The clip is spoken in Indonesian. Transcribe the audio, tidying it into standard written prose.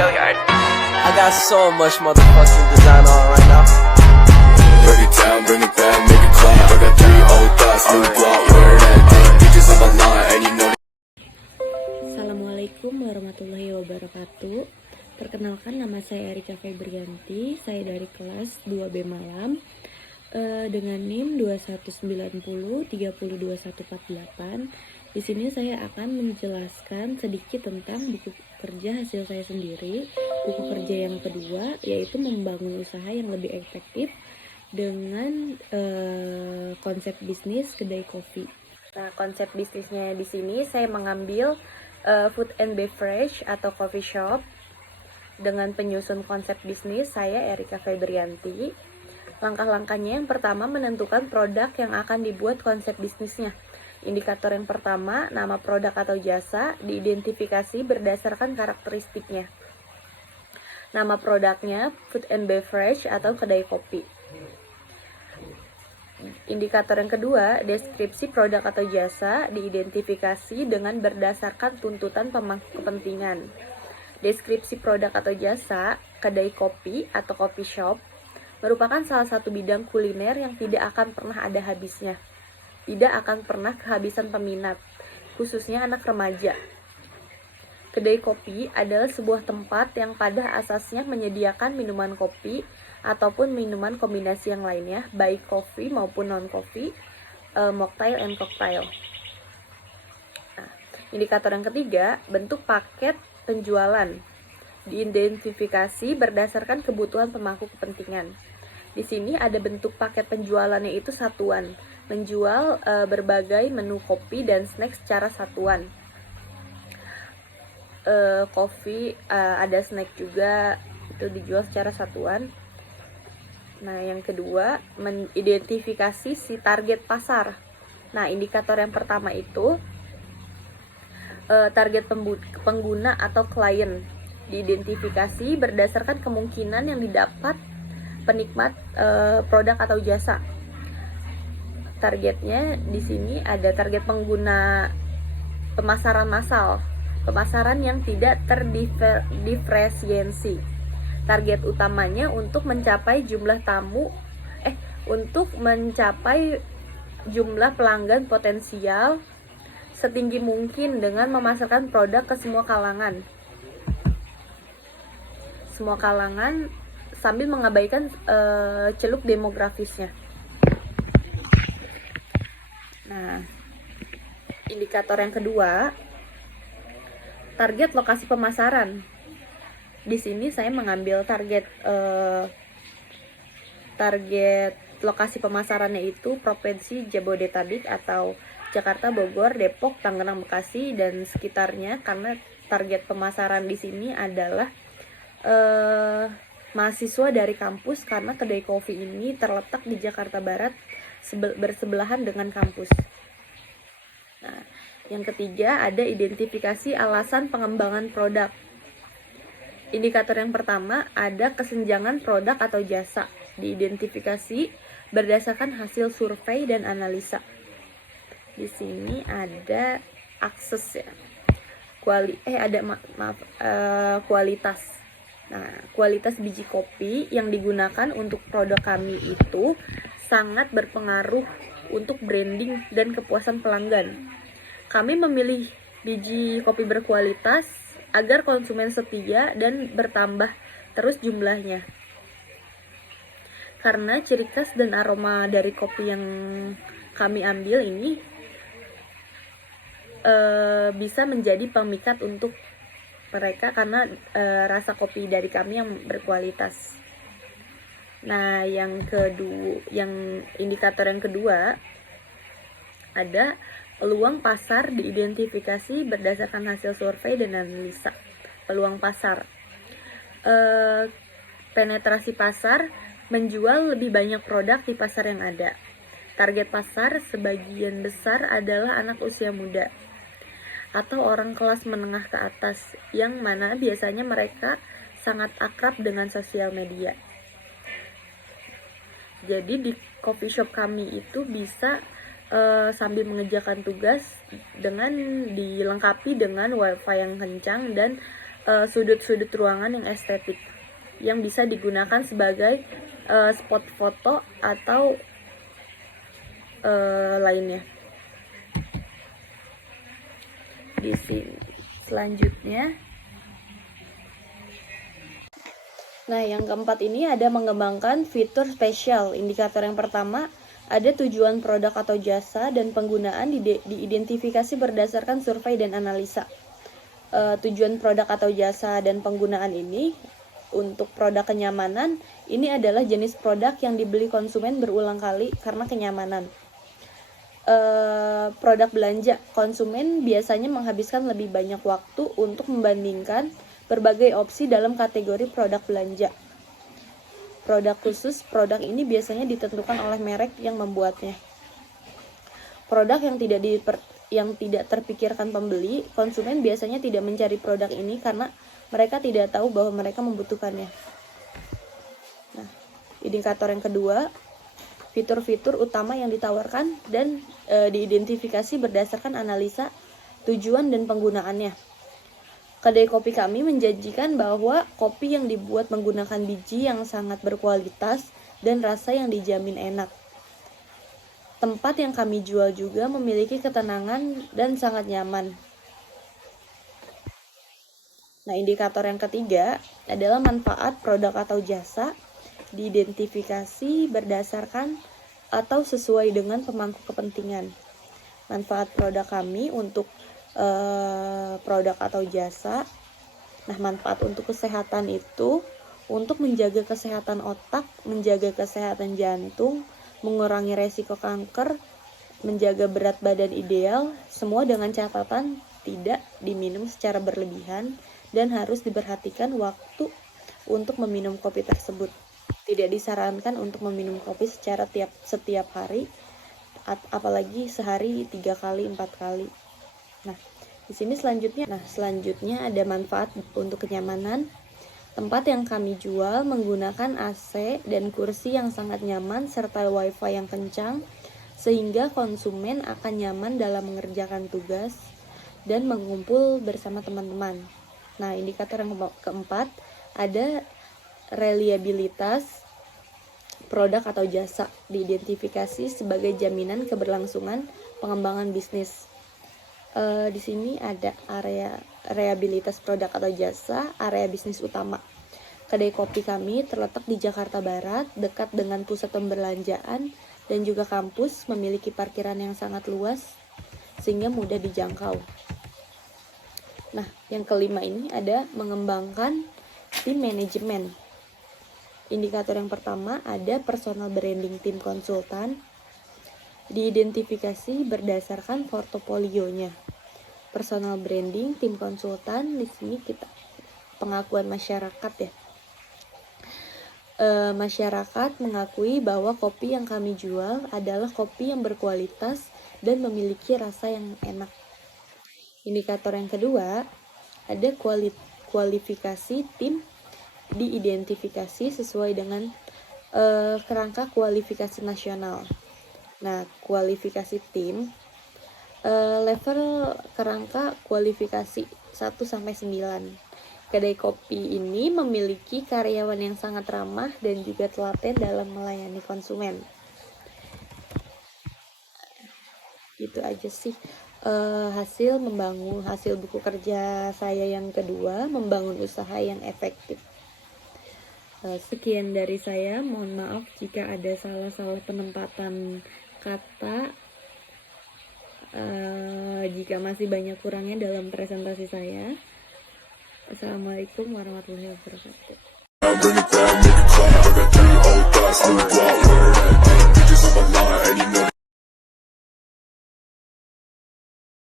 I got so much motherfucking design on right now. Break it down, bring it back, make it clap. I got 3 old thoughts, new block, where that thing. Bitches on my line, and you know. Assalamualaikum warahmatullahi wabarakatuh. Perkenalkan, nama saya Erika Febrianti. Saya dari kelas 2B Malam dengan NIM 2190302148. Di sini saya akan menjelaskan sedikit tentang buku kerja hasil saya sendiri. Buku kerja yang kedua yaitu membangun usaha yang lebih efektif dengan konsep bisnis kedai kopi. Nah, konsep bisnisnya di sini saya mengambil food and beverage atau coffee shop. Dengan penyusun konsep bisnis, saya Erika Febrianti. Langkah-langkahnya, yang pertama menentukan produk yang akan dibuat konsep bisnisnya. Indikator yang pertama, nama produk atau jasa diidentifikasi berdasarkan karakteristiknya. Nama produknya food and beverage atau kedai kopi. Indikator yang kedua, deskripsi produk atau jasa diidentifikasi dengan berdasarkan tuntutan pemangku kepentingan. Deskripsi produk atau jasa kedai kopi atau coffee shop merupakan salah satu bidang kuliner yang tidak akan pernah ada habisnya. Tidak akan pernah kehabisan peminat, khususnya anak remaja. Kedai kopi adalah sebuah tempat yang pada asasnya menyediakan minuman kopi ataupun minuman kombinasi yang lainnya, baik kopi maupun non-kopi, mocktail and cocktail. Nah, indikator yang ketiga, bentuk paket penjualan diidentifikasi berdasarkan kebutuhan pemangku kepentingan. Di sini ada bentuk paket penjualannya itu satuan, menjual berbagai menu kopi dan snack secara satuan. Kopi ada snack juga, itu dijual secara satuan. Nah, yang kedua, mengidentifikasi si target pasar. Nah, indikator yang pertama itu target pengguna atau klien diidentifikasi berdasarkan kemungkinan yang didapat penikmat produk atau jasa. Targetnya di sini ada target pengguna pemasaran massal, pemasaran yang tidak terdiferensiasi. Target utamanya untuk mencapai jumlah pelanggan potensial setinggi mungkin dengan memasarkan produk ke semua kalangan. Semua kalangan sambil mengabaikan celuk demografisnya. Nah, indikator yang kedua, target lokasi pemasaran. Di sini saya mengambil target lokasi pemasarannya itu Provinsi Jabodetabek atau Jakarta, Bogor, Depok, Tangerang, Bekasi dan sekitarnya, karena target pemasaran di sini adalah mahasiswa dari kampus, karena kedai kopi ini terletak di Jakarta Barat bersebelahan dengan kampus. Nah, yang ketiga ada identifikasi alasan pengembangan produk. Indikator yang pertama ada kesenjangan produk atau jasa, diidentifikasi berdasarkan hasil survei dan analisa. Di sini ada akses ya, kualitas. Nah, kualitas biji kopi yang digunakan untuk produk kami itu sangat berpengaruh untuk branding dan kepuasan pelanggan. Kami memilih biji kopi berkualitas agar konsumen setia dan bertambah terus jumlahnya. Karena ciri khas dan aroma dari kopi yang kami ambil ini bisa menjadi pemikat untuk mereka karena rasa kopi dari kami yang berkualitas. Nah, yang indikator yang kedua ada peluang pasar diidentifikasi berdasarkan hasil survei dan analisa. Peluang pasar, penetrasi pasar, menjual lebih banyak produk di pasar yang ada. Target pasar sebagian besar adalah anak usia muda atau orang kelas menengah ke atas, yang mana biasanya mereka sangat akrab dengan sosial media. Jadi di coffee shop kami itu bisa sambil mengerjakan tugas dengan dilengkapi dengan wifi yang kencang dan sudut-sudut ruangan yang estetik yang bisa digunakan sebagai spot foto atau lainnya. Di sini selanjutnya, nah yang keempat ini ada mengembangkan fitur spesial. Indikator yang pertama ada tujuan produk atau jasa dan penggunaan diidentifikasi berdasarkan survei dan analisa. Tujuan produk atau jasa dan penggunaan ini untuk produk kenyamanan ini adalah jenis produk yang dibeli konsumen berulang kali karena kenyamanan. Produk belanja, konsumen biasanya menghabiskan lebih banyak waktu untuk membandingkan berbagai opsi dalam kategori produk belanja. Produk khusus, produk ini biasanya ditentukan oleh merek yang membuatnya. Produk yang tidak terpikirkan pembeli, konsumen biasanya tidak mencari produk ini karena mereka tidak tahu bahwa mereka membutuhkannya. Nah, indikator yang kedua, fitur-fitur utama yang ditawarkan dan diidentifikasi berdasarkan analisa tujuan dan penggunaannya. Kedai kopi kami menjanjikan bahwa kopi yang dibuat menggunakan biji yang sangat berkualitas dan rasa yang dijamin enak. Tempat yang kami jual juga memiliki ketenangan dan sangat nyaman. Nah, indikator yang ketiga adalah manfaat produk atau jasa diidentifikasi berdasarkan atau sesuai dengan pemangku kepentingan. Manfaat produk kami untuk produk atau jasa. Nah, manfaat untuk kesehatan itu untuk menjaga kesehatan otak, menjaga kesehatan jantung, mengurangi resiko kanker, menjaga berat badan ideal, semua dengan catatan tidak diminum secara berlebihan dan harus diperhatikan waktu untuk meminum kopi tersebut. Tidak disarankan untuk meminum kopi setiap hari, apalagi sehari 3 kali 4 kali. Nah, di sini selanjutnya ada manfaat untuk kenyamanan. Tempat yang kami jual menggunakan AC dan kursi yang sangat nyaman serta wifi yang kencang, sehingga konsumen akan nyaman dalam mengerjakan tugas dan mengumpul bersama teman-teman. Nah, indikator yang keempat ada reliabilitas produk atau jasa diidentifikasi sebagai jaminan keberlangsungan pengembangan bisnis. Di sini ada area reliabilitas produk atau jasa, area bisnis utama. Kedai kopi kami terletak di Jakarta Barat, dekat dengan pusat pembelanjaan dan juga kampus, memiliki parkiran yang sangat luas sehingga mudah dijangkau. Nah, yang kelima ini ada mengembangkan tim manajemen. Indikator yang pertama ada personal branding tim konsultan, diidentifikasi berdasarkan portofolionya. Personal branding tim konsultan, di sini kita pengakuan masyarakat ya. Masyarakat mengakui bahwa kopi yang kami jual adalah kopi yang berkualitas dan memiliki rasa yang enak. Indikator yang kedua ada kualifikasi tim diidentifikasi sesuai dengan kerangka kualifikasi nasional. Nah, kualifikasi tim level kerangka kualifikasi 1-9. Kedai kopi ini memiliki karyawan yang sangat ramah dan juga telaten dalam melayani konsumen. Gitu aja sih hasil buku kerja saya yang kedua, membangun usaha yang efektif. Sekian dari saya, mohon maaf jika ada salah-salah penempatan kata, jika masih banyak kurangnya dalam presentasi saya. Assalamualaikum warahmatullahi wabarakatuh.